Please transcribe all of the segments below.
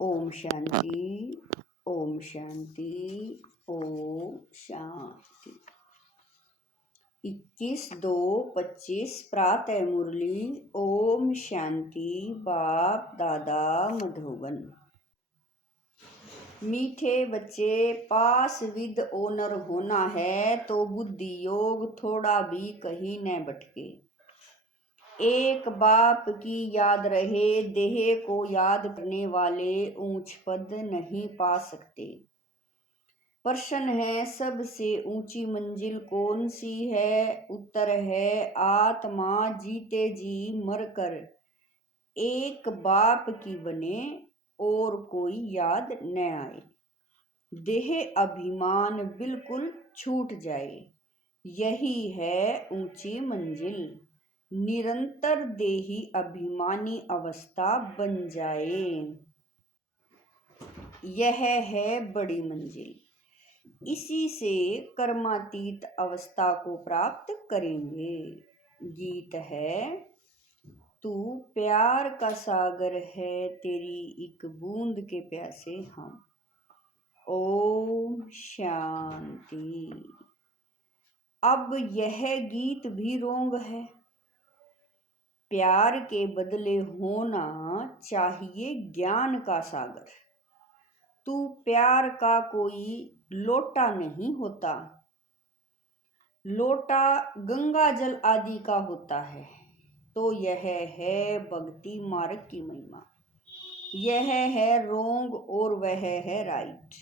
ओम शांति। ओम शांति। ओम शांति। 21/2/25 प्रातः मुरली। ओम शांति। बाप दादा मधुबन। मीठे बच्चे, पास विद ओनर होना है तो बुद्धि योग थोड़ा भी कहीं न भटके। एक बाप की याद रहे, देह को याद करने वाले ऊंच पद नहीं पा सकते। प्रश्न है, सबसे ऊंची मंजिल कौन सी है? उत्तर है, आत्मा जीते जी मरकर एक बाप की बने और कोई याद न आए। देह अभिमान बिल्कुल छूट जाए, यही है ऊंची मंजिल। निरंतर देही अभिमानी अवस्था बन जाए, यह है बड़ी मंजिल। इसी से कर्मातीत अवस्था को प्राप्त करेंगे। गीत है, तू प्यार का सागर है, तेरी एक बूंद के प्यासे हम। ओम शांति। अब यह गीत भी रोंग है। प्यार के बदले होना चाहिए ज्ञान का सागर। तू प्यार का कोई लोटा नहीं होता। लोटा गंगा जल आदि का होता है। तो यह है भक्ति मार्ग की महिमा। यह है रोंग और वह है राइट।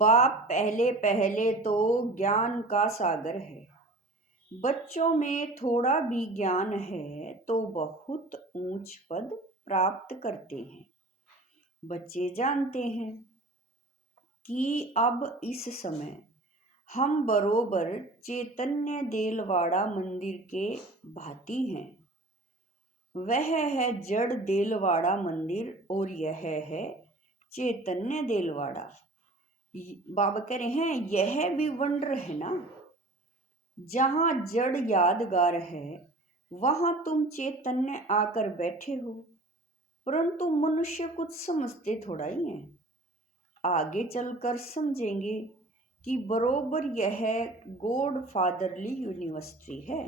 बाप पहले पहले तो ज्ञान का सागर है। बच्चों में थोड़ा भी ज्ञान है तो बहुत ऊंच पद प्राप्त करते हैं। बच्चे जानते हैं कि अब इस समय हम बरोबर चैतन्य देलवाड़ा मंदिर के भांति हैं। वह है जड़ देलवाड़ा मंदिर और यह है चैतन्य देलवाड़ा। बाबा कह रहे हैं, यह भी वंडर है ना। जहाँ जड़ यादगार है वहाँ तुम चैतन्य आकर बैठे हो, परंतु मनुष्य कुछ समझते थोड़ा ही है। आगे चलकर समझेंगे कि बरोबर यह गॉड फादरली यूनिवर्सिटी है।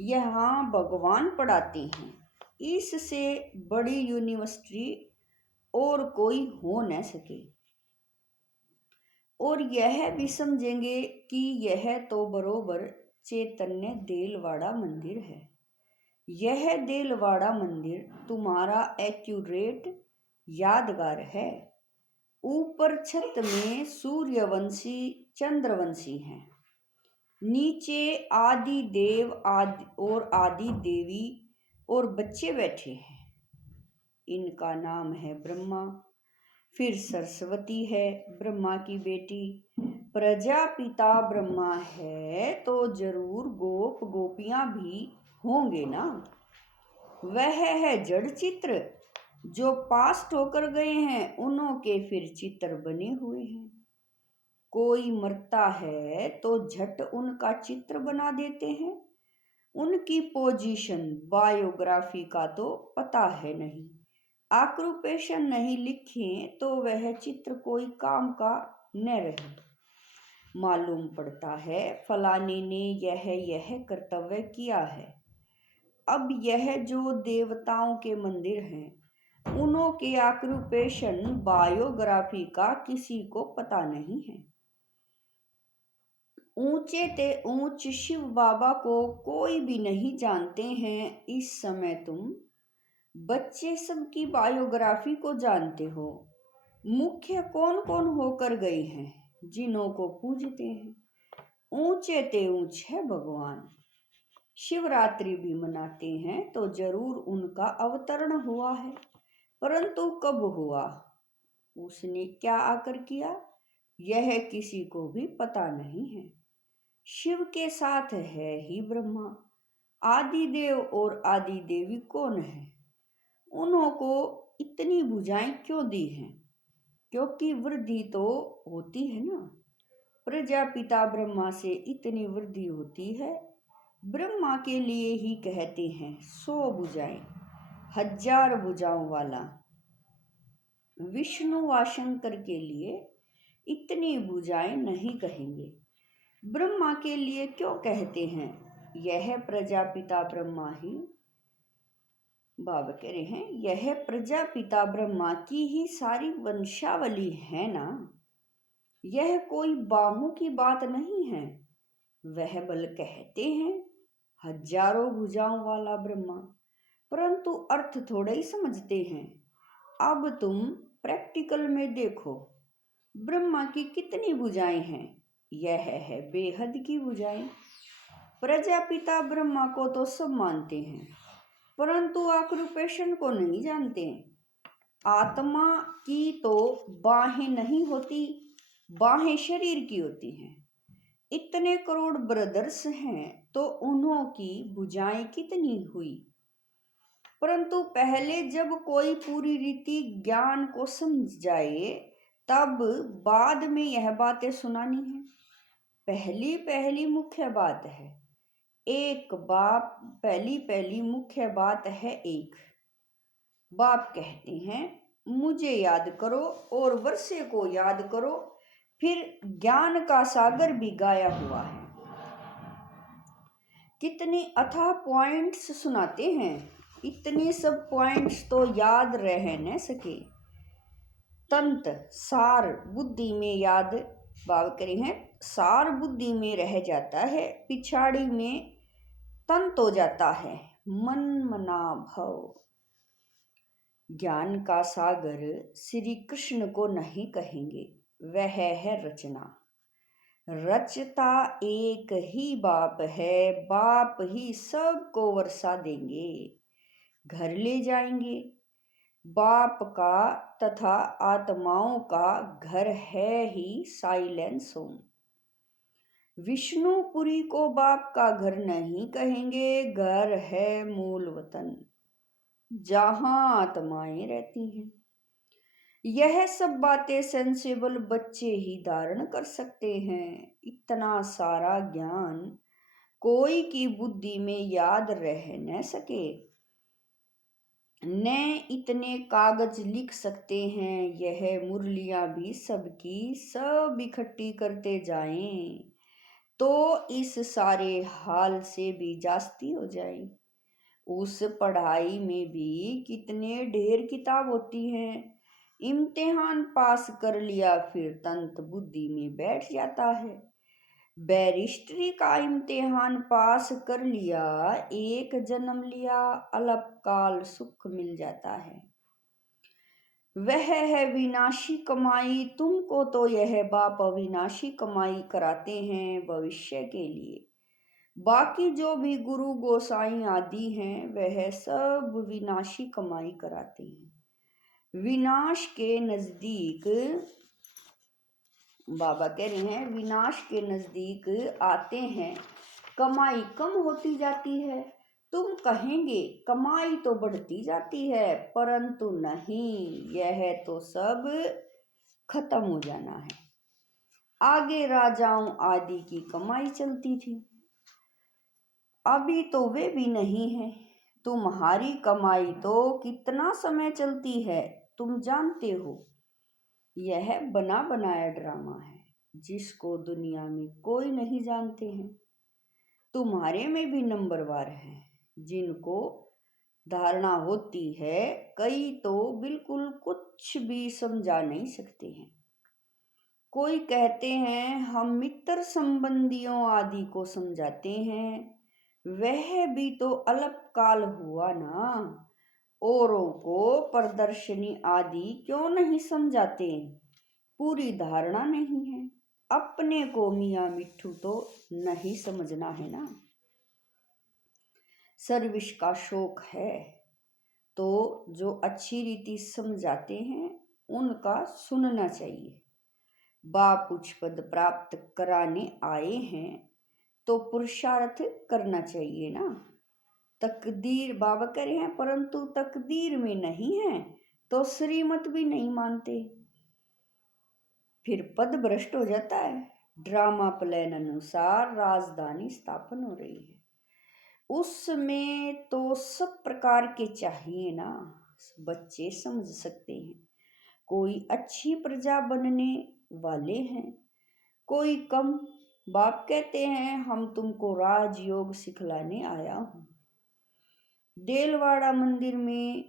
यहाँ भगवान पढ़ाते हैं। इससे बड़ी यूनिवर्सिटी और कोई हो न सके। और यह भी समझेंगे कि यह तो बरोबर चैतन्य देलवाड़ा मंदिर है। यह देलवाड़ा मंदिर तुम्हारा एक्यूरेट यादगार है। ऊपर छत में सूर्यवंशी चंद्रवंशी हैं। नीचे आदि देव और आदि देवी और बच्चे बैठे हैं। इनका नाम है ब्रह्मा। फिर सरस्वती है, ब्रह्मा की बेटी। प्रजापिता ब्रह्मा है तो जरूर गोप गोपियां भी होंगे ना। वह है जड़ चित्र। जो पास्ट होकर गए हैं उन्हों के फिर चित्र बने हुए हैं। कोई मरता है तो झट उनका चित्र बना देते हैं। उनकी पोजीशन बायोग्राफी का तो पता है नहीं। आक्यूपेशन नहीं लिखें तो वह चित्र कोई काम का न रहे। मालूम पड़ता है फलाने ने यह कर्तव्य किया है। अब यह जो देवताओं के मंदिर हैं उन्हों के आक्यूपेशन बायोग्राफी का किसी को पता नहीं है। ऊंचे ते ऊंच शिव बाबा को कोई भी नहीं जानते हैं। इस समय तुम बच्चे सबकी बायोग्राफी को जानते हो। मुख्य कौन कौन होकर गए हैं जिन्हों को पूजते हैं। ऊंचे ते ऊंच है भगवान। शिवरात्रि भी मनाते हैं तो जरूर उनका अवतरण हुआ है, परंतु कब हुआ, उसने क्या आकर किया, यह किसी को भी पता नहीं है। शिव के साथ है ही ब्रह्मा। आदि देव और आदि देवी कौन है? उन्हों को इतनी भुजाएं क्यों दी हैं? क्योंकि वृद्धि तो होती है ना। प्रजापिता ब्रह्मा से इतनी वृद्धि होती है। ब्रह्मा के लिए ही कहते हैं 100 भुजाएं, 1000 भुजाओं वाला। विष्णु व शंकर के लिए इतनी भुजाएं नहीं कहेंगे। ब्रह्मा के लिए क्यों कहते हैं? यह प्रजापिता ब्रह्मा ही, बाबा कह रहे हैं, यह प्रजापिता ब्रह्मा की ही सारी वंशावली है ना। यह कोई बाहों की बात नहीं है। वह बल कहते हैं हजारों भुजाओं वाला ब्रह्मा, परंतु अर्थ थोड़ा ही समझते हैं। अब तुम प्रैक्टिकल में देखो, ब्रह्मा की कितनी भुजाएं हैं? यह है बेहद की भुजाएं। प्रजापिता ब्रह्मा को तो सब मानते हैं, परंतु ऑक्यूपेशन को नहीं जानते। आत्मा की तो बाहें नहीं होती, बाहें शरीर की होती हैं। इतने करोड़ ब्रदर्स हैं तो उन्हों की भुजाएं कितनी हुई? परंतु पहले जब कोई पूरी रीति ज्ञान को समझ जाए, तब बाद में यह बातें सुनानी है। पहली पहली मुख्य बात है एक बाप, पहली पहली मुख्य बात है एक। बाप कहते हैं मुझे याद करो और वर्षे को याद करो, फिर ज्ञान का सागर भी गाया हुआ है। कितने अथाह पॉइंट्स सुनाते हैं, इतने सब पॉइंट्स तो याद रह न सके। तंत सार बुद्धि में याद, बाबा करे हैं, सार बुद्धि में रह जाता है, पिछाड़ी में तंत हो जाता है, मन मना भव। ज्ञान का सागर श्री कृष्ण को नहीं कहेंगे, वह है रचना। रचता एक ही बाप है, बाप ही सबको वर्षा देंगे, घर ले जाएंगे। बाप का तथा आत्माओं का घर है ही साइलेंस होम। विष्णुपुरी को बाप का घर नहीं कहेंगे, घर है मूल वतन, जहां आत्माएं रहती हैं। यह सब बातें सेंसिबल बच्चे ही धारण कर सकते हैं। इतना सारा ज्ञान कोई की बुद्धि में याद रह न सके। न इतने कागज लिख सकते हैं, यह मुरलियां भी सबकी सब इकट्ठी करते जाएं तो इस सारे हाल से भी जास्ती हो जाए। उस पढ़ाई में भी कितने ढेर किताब होती हैं। इम्तिहान पास कर लिया फिर तंत बुद्धि में बैठ जाता है। बैरिस्ट्री का इम्तिहान पास कर लिया, एक जन्म लिया, अल्पकाल सुख मिल जाता है। वह है विनाशी कमाई, तुमको तो यह बाप अविनाशी कमाई कराते हैं भविष्य के लिए। बाकी जो भी गुरु गोसाई आदि हैं, वह सब विनाशी कमाई कराते हैं। विनाश के नजदीक, बाबा कह रहे हैं, विनाश के नजदीक आते हैं, कमाई कम होती जाती है। तुम कहेंगे कमाई तो बढ़ती जाती है, परंतु नहीं, यह तो सब खत्म हो जाना है। आगे राजाओं आदि की कमाई चलती थी, अभी तो वे भी नहीं है। तुम्हारी कमाई तो कितना समय चलती है तुम जानते हो। यह बना बनाया ड्रामा है, जिसको दुनिया में कोई नहीं जानते हैं। तुम्हारे में भी नंबरवार हैं, जिनको धारणा होती है, कई तो बिल्कुल कुछ भी समझा नहीं सकते हैं। कोई कहते हैं हम मित्र संबंधियों आदि को समझाते हैं, वह भी तो अल्पकाल हुआ ना। औरों को प्रदर्शनी आदि क्यों नहीं समझाते? पूरी धारणा नहीं है। अपने को मियाँ मिट्ठू तो नहीं समझना है ना। सर्विस का शौक है तो जो अच्छी रीति समझाते हैं उनका सुनना चाहिए। बाप उच्च पद प्राप्त कराने आए हैं तो पुरुषार्थ करना चाहिए ना। तकदीर बाबा कह रहे हैं, परंतु तकदीर में नहीं है तो श्रीमत भी नहीं मानते, फिर पद भ्रष्ट हो जाता है। ड्रामा प्लान अनुसार राजधानी स्थापन हो रही है, उसमें तो सब प्रकार के चाहिए ना। बच्चे समझ सकते हैं, कोई अच्छी प्रजा बनने वाले हैं, कोई कम। बाप कहते हैं हम तुमको राजयोग सिखलाने आया हूँ। देलवाड़ा मंदिर में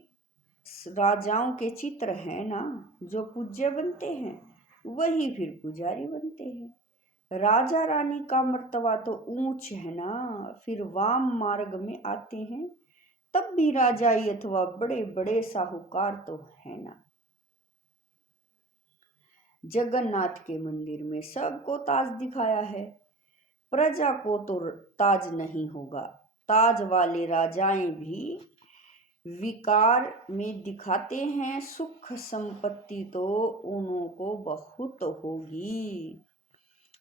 राजाओं के चित्र हैं ना, जो पूज्य बनते हैं वही फिर पुजारी बनते हैं। राजा रानी का मर्तबा तो ऊंच है ना, फिर वाम मार्ग में आते हैं तब भी राजाई अथवा बड़े बड़े साहूकार तो है ना। जगन्नाथ के मंदिर में सबको ताज दिखाया है, प्रजा को तो ताज नहीं होगा। ताज वाले राजाएं भी विकार में दिखाते हैं, सुख संपत्ति तो उन्हों को बहुत होगी।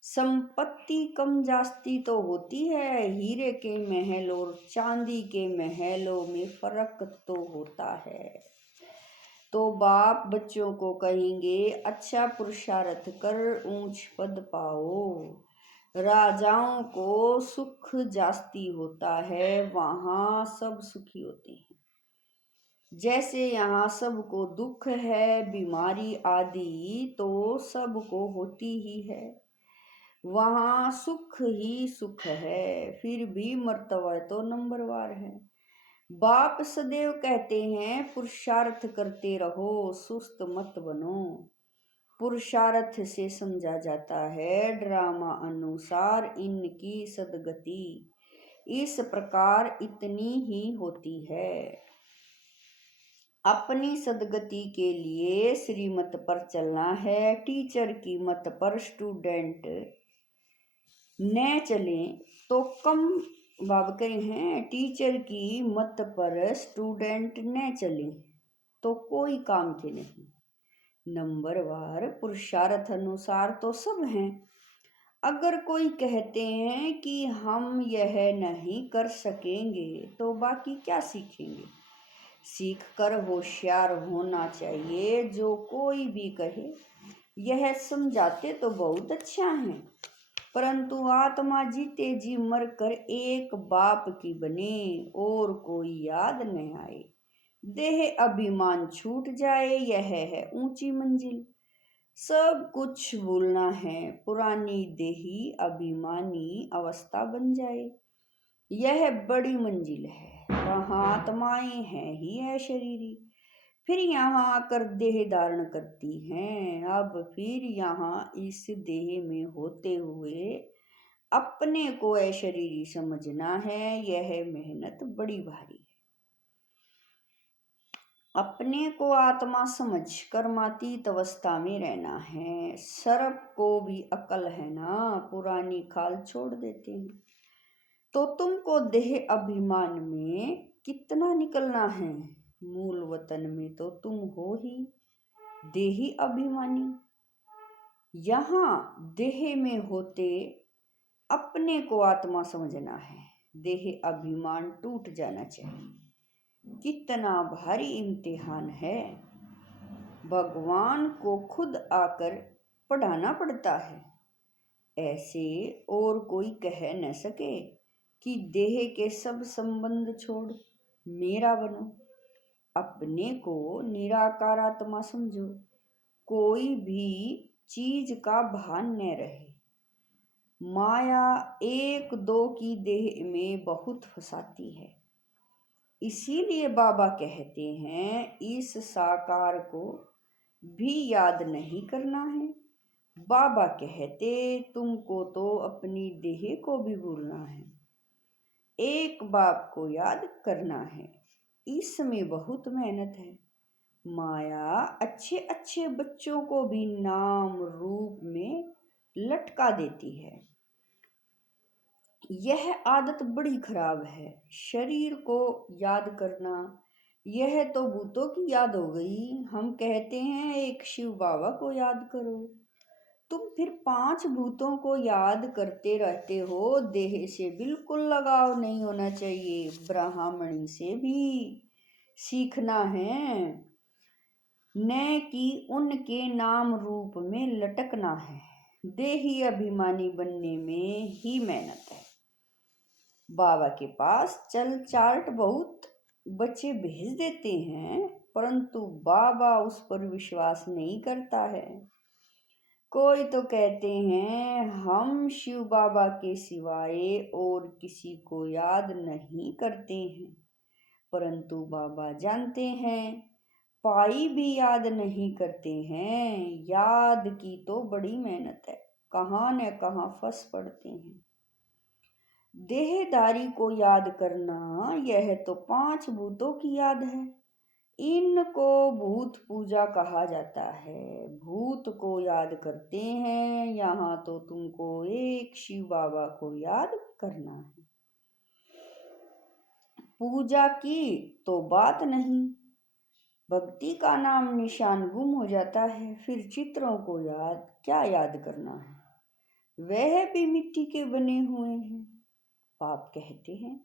संपत्ति कम जास्ती तो होती है, हीरे के महल और चांदी के महलों में फर्क तो होता है। तो बाप बच्चों को कहेंगे अच्छा पुरुषार्थ कर ऊंच पद पाओ। राजाओं को सुख जास्ती होता है, वहां सब सुखी होते हैं। जैसे यहाँ सबको दुख है, बीमारी आदि तो सबको होती ही है, वहाँ सुख ही सुख है, फिर भी मर्तबा तो नंबरवार है। बाप सदैव कहते हैं पुरुषार्थ करते रहो, सुस्त मत बनो। पुरुषार्थ से समझा जाता है ड्रामा अनुसार इनकी सदगति इस प्रकार इतनी ही होती है। अपनी सदगति के लिए श्रीमत पर चलना है, टीचर की मत पर स्टूडेंट न चलें तो कम बाबकर हैं। टीचर की मत पर स्टूडेंट न चलें तो कोई काम के नहीं। नंबरवार पुरुषार्थ अनुसार तो सब हैं। अगर कोई कहते हैं कि हम यह नहीं कर सकेंगे तो बाकी क्या सीखेंगे। सीख कर होशियार होना चाहिए। जो कोई भी कहे यह समझाते तो बहुत अच्छा है, परंतु आत्मा जीते जी मर कर एक बाप की बने और कोई याद न आए। देह अभिमान छूट जाए, यह है ऊंची मंजिल। सब कुछ भूलना है, पुरानी देही अभिमानी अवस्था बन जाए, यह बड़ी मंजिल है। वहाँ आत्माएं हैं ही है शरीरी, फिर यहाँ आकर देह धारण करती हैं। अब फिर यहाँ इस देह में होते हुए अपने को अशरीरी समझना है, यह मेहनत बड़ी भारी है। अपने को आत्मा समझ कर्मातीत अवस्था में रहना है। सर्प को भी अकल है ना, पुरानी खाल छोड़ देते हैं। तो तुमको देह अभिमान में कितना निकलना है, मूल वतन में तो तुम हो ही देही अभिमानी। यहाँ देह में होते अपने को आत्मा समझना है, देह अभिमान टूट जाना चाहिए। कितना भारी इम्तिहान है, भगवान को खुद आकर पढ़ाना पड़ता है। ऐसे और कोई कह न सके कि देह के सब संबंध छोड़ मेरा बनो। अपने को निराकार आत्मा समझो, कोई भी चीज का भान न रहे। माया एक दो की देह में बहुत फंसाती है, इसीलिए बाबा कहते हैं इस साकार को भी याद नहीं करना है। बाबा कहते तुमको तो अपनी देह को भी भूलना है, एक बाप को याद करना है। इसमें बहुत मेहनत है। माया अच्छे अच्छे बच्चों को भी नाम रूप में लटका देती है। यह आदत बड़ी खराब है। शरीर को याद करना, यह तो भूतों की याद हो गई। हम कहते हैं एक शिव बाबा को याद करो, तुम फिर 5 भूतों को याद करते रहते हो। देह से बिल्कुल लगाव नहीं होना चाहिए। ब्राह्मणी से भी सीखना है, न कि उनके नाम रूप में लटकना है। देही अभिमानी बनने में ही मेहनत है। बाबा के पास चल चार्ट बहुत बच्चे भेज देते हैं, परंतु बाबा उस पर विश्वास नहीं करता है। कोई तो कहते हैं हम शिव बाबा के सिवाय और किसी को याद नहीं करते हैं, परंतु बाबा जानते हैं पाई भी याद नहीं करते हैं। याद की तो बड़ी मेहनत है, कहाँ न कहाँ फंस पड़ते हैं। देहधारी को याद करना यह तो 5 भूतों की याद है। इनको भूत पूजा कहा जाता है। भूत को याद करते हैं, यहाँ तो तुमको एक शिव बाबा को याद करना है। पूजा की तो बात नहीं, भक्ति का नाम निशान गुम हो जाता है, फिर चित्रों को क्या याद करना है, वह भी मिट्टी के बने हुए हैं। पाप कहते हैं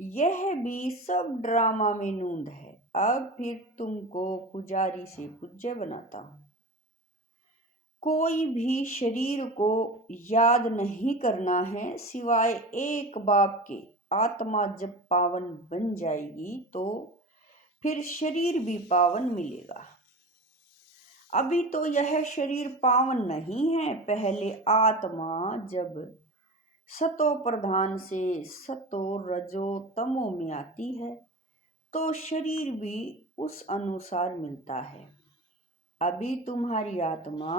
यह भी सब ड्रामा में नूंद है। अब फिर तुमको पुजारी से पूज्य बनाता हूं। कोई भी शरीर को याद नहीं करना है सिवाय एक बाप के। आत्मा जब पावन बन जाएगी तो फिर शरीर भी पावन मिलेगा। अभी तो यह शरीर पावन नहीं है। पहले आत्मा जब सतो प्रधान से सतो रजो तमो में आती है तो शरीर भी उस अनुसार मिलता है। अभी तुम्हारी आत्मा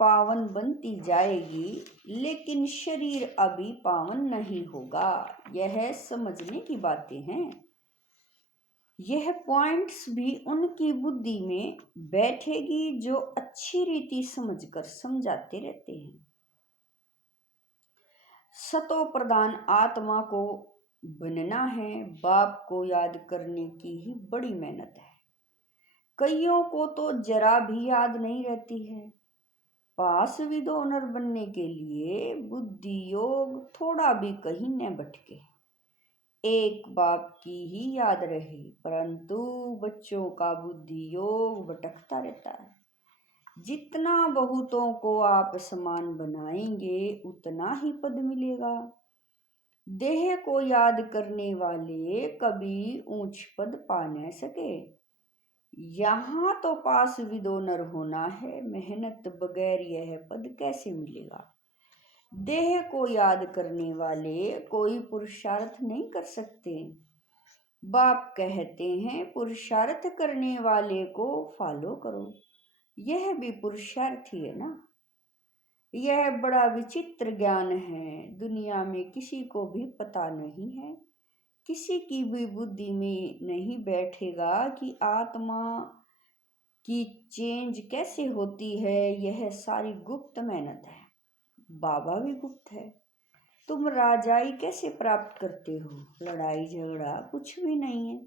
पावन बनती जाएगी, लेकिन शरीर अभी पावन नहीं होगा। यह समझने की बातें हैं। यह पॉइंट्स भी उनकी बुद्धि में बैठेगी जो अच्छी रीति समझकर समझाते रहते हैं। सतो प्रधान आत्मा को बनना है, बाप को याद करने की ही बड़ी मेहनत है। कईयों को तो जरा भी याद नहीं रहती है। पास विदोनर बनने के लिए बुद्धि योग थोड़ा भी कहीं न भटके, एक बाप की ही याद रहे, परंतु बच्चों का बुद्धि योग भटकता रहता है। जितना बहुतों को आप समान बनाएंगे उतना ही पद मिलेगा। देह को याद करने वाले कभी ऊंच पद पा न सके। यहाँ तो पास विदोनर होना है, मेहनत बगैर यह पद कैसे मिलेगा। देह को याद करने वाले कोई पुरुषार्थ नहीं कर सकते। बाप कहते हैं पुरुषार्थ करने वाले को फॉलो करो, यह भी पुरुषार्थ ही है ना। यह बड़ा विचित्र ज्ञान है, दुनिया में किसी को भी पता नहीं है, किसी की भी बुद्धि में नहीं बैठेगा कि आत्मा की चेंज कैसे होती है। यह सारी गुप्त मेहनत है। बाबा भी गुप्त है। तुम राजाई कैसे प्राप्त करते हो, लड़ाई झगड़ा कुछ भी नहीं है,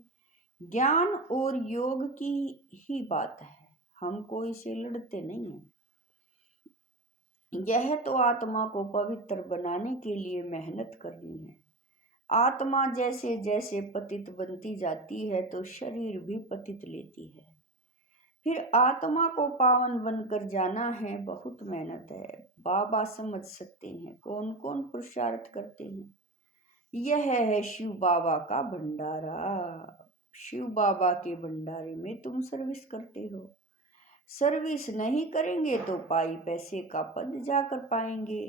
ज्ञान और योग की ही बात है। हम कोई से लड़ते नहीं हैं। यह तो आत्मा को पवित्र बनाने के लिए मेहनत करनी है। आत्मा जैसे जैसे पतित बनती जाती है तो शरीर भी पतित लेती है। फिर आत्मा को पावन बनकर जाना है, बहुत मेहनत है। बाबा समझ सकते हैं कौन कौन पुरुषार्थ करते हैं। यह है शिव बाबा का भंडारा। शिव बाबा के भंडारे में तुम सर्विस करते हो। सर्विस नहीं करेंगे तो पाई पैसे का पद जाकर पाएंगे।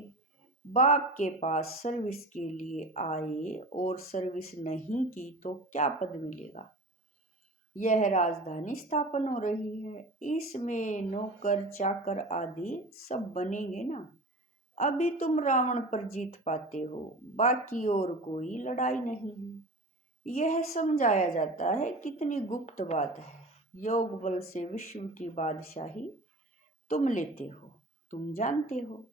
बाप के पास सर्विस के लिए आए और सर्विस नहीं की तो क्या पद मिलेगा। यह राजधानी स्थापन हो रही है, इसमें नौकर चाकर आदि सब बनेंगे ना। अभी तुम रावण पर जीत पाते हो, बाकी और कोई लड़ाई नहीं है। यह समझाया जाता है कितनी गुप्त बात है। योग बल से विश्व की बादशाही तुम लेते हो, तुम जानते हो।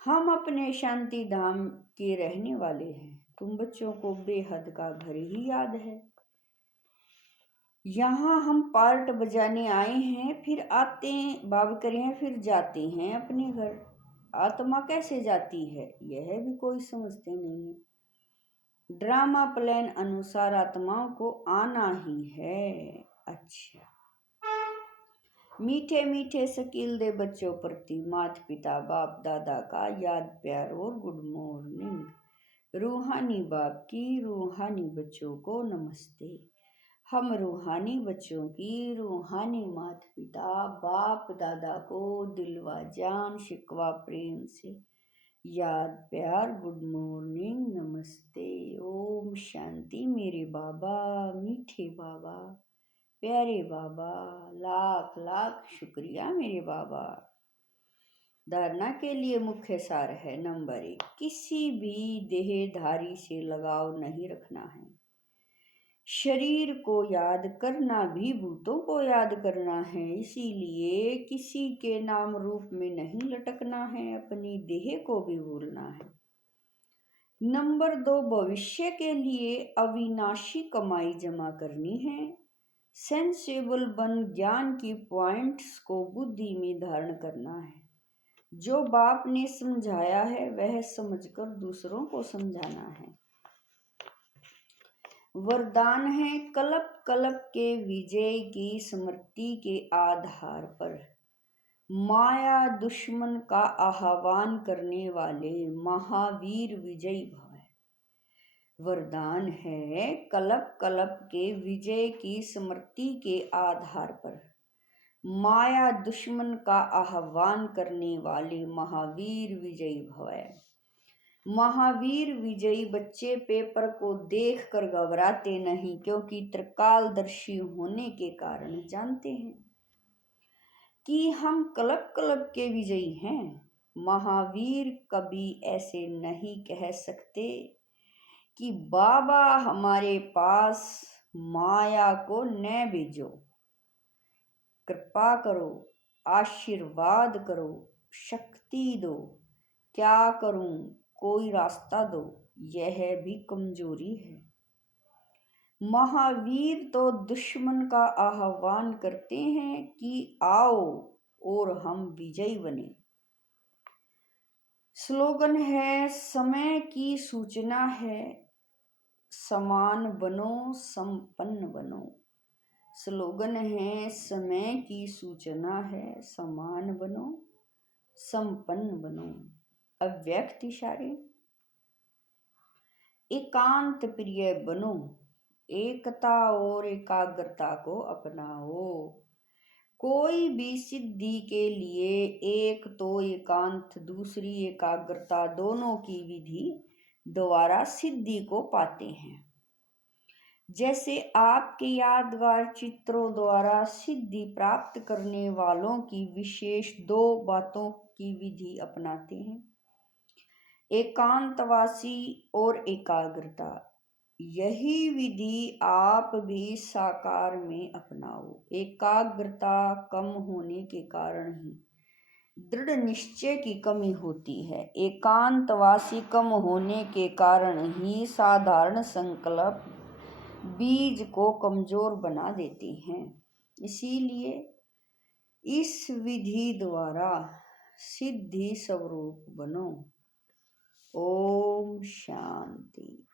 हम अपने शांति धाम के रहने वाले हैं। तुम बच्चों को बेहद का घर ही याद है। यहाँ हम पार्ट बजाने आए हैं, फिर आते हैं बाबकर हैं, फिर जाते हैं अपने घर। आत्मा कैसे जाती है यह भी कोई समझते नहीं है। ड्रामा प्लान अनुसार आत्माओं को आना ही है। अच्छा, मीठे मीठे शकील दे बच्चों प्रति माता पिता बाप दादा का याद प्यार और गुड मॉर्निंग। रूहानी बाप की रूहानी बच्चों को नमस्ते। हम रूहानी बच्चों की रूहानी माता पिता बाप दादा को दिलवा जान शिकवा प्रेम से याद प्यार गुड मॉर्निंग नमस्ते ओम शांति। मेरे बाबा मीठे बाबा प्यारे बाबा लाख लाख शुक्रिया मेरे बाबा। धारणा के लिए मुख्य सार है। नंबर 1, किसी भी देहधारी से लगाव नहीं रखना है। शरीर को याद करना भी भूतों को याद करना है, इसीलिए किसी के नाम रूप में नहीं लटकना है, अपनी देह को भी भूलना है। नंबर 2, भविष्य के लिए अविनाशी कमाई जमा करनी है। सेंसेबल बन ज्ञान की पॉइंट्स को बुद्धि में धारण करना है। जो बाप ने समझाया है वह समझकर दूसरों को समझाना है। वरदान है कल्प कल्प के विजय की स्मृति के आधार पर माया दुश्मन का आह्वान करने वाले महावीर विजयी भव। वरदान है कल्प कल्प के विजय की स्मृति के आधार पर माया दुश्मन का आह्वान करने वाले महावीर विजयी भव। महावीर विजयी बच्चे पेपर को देखकर घबराते नहीं, क्योंकि त्रिकालदर्शी होने के कारण जानते हैं कि हम कल्प कल्प के विजयी हैं। महावीर कभी ऐसे नहीं कह सकते कि बाबा हमारे पास माया को न भेजो, कृपा करो, आशीर्वाद करो, शक्ति दो, क्या करूं, कोई रास्ता दो। यह भी कमजोरी है। महावीर तो दुश्मन का आह्वान करते हैं कि आओ और हम विजयी बने। स्लोगन है समय की सूचना है, समान बनो संपन्न बनो। स्लोगन है समय की सूचना है, समान बनो संपन्न बनो। अव्यक्त इशारे। एकांत प्रिय बनो, एकता और एकाग्रता को अपनाओ। कोई भी सिद्धि के लिए एक तो एकांत दूसरी एकाग्रता दोनों की विधि द्वारा सिद्धि को पाते हैं। जैसे आपके यादगार चित्रों द्वारा सिद्धि प्राप्त करने वालों की विशेष 2 बातों की विधि अपनाते हैं, एकांतवासी और एकाग्रता। यही विधि आप भी साकार में अपनाओ। एकाग्रता कम होने के कारण ही दृढ़ निश्चय की कमी होती है। एकांतवासी कम होने के कारण ही साधारण संकल्प बीज को कमजोर बना देती हैं। इसीलिए इस विधि द्वारा सिद्धि स्वरूप बनो। ओम शांति।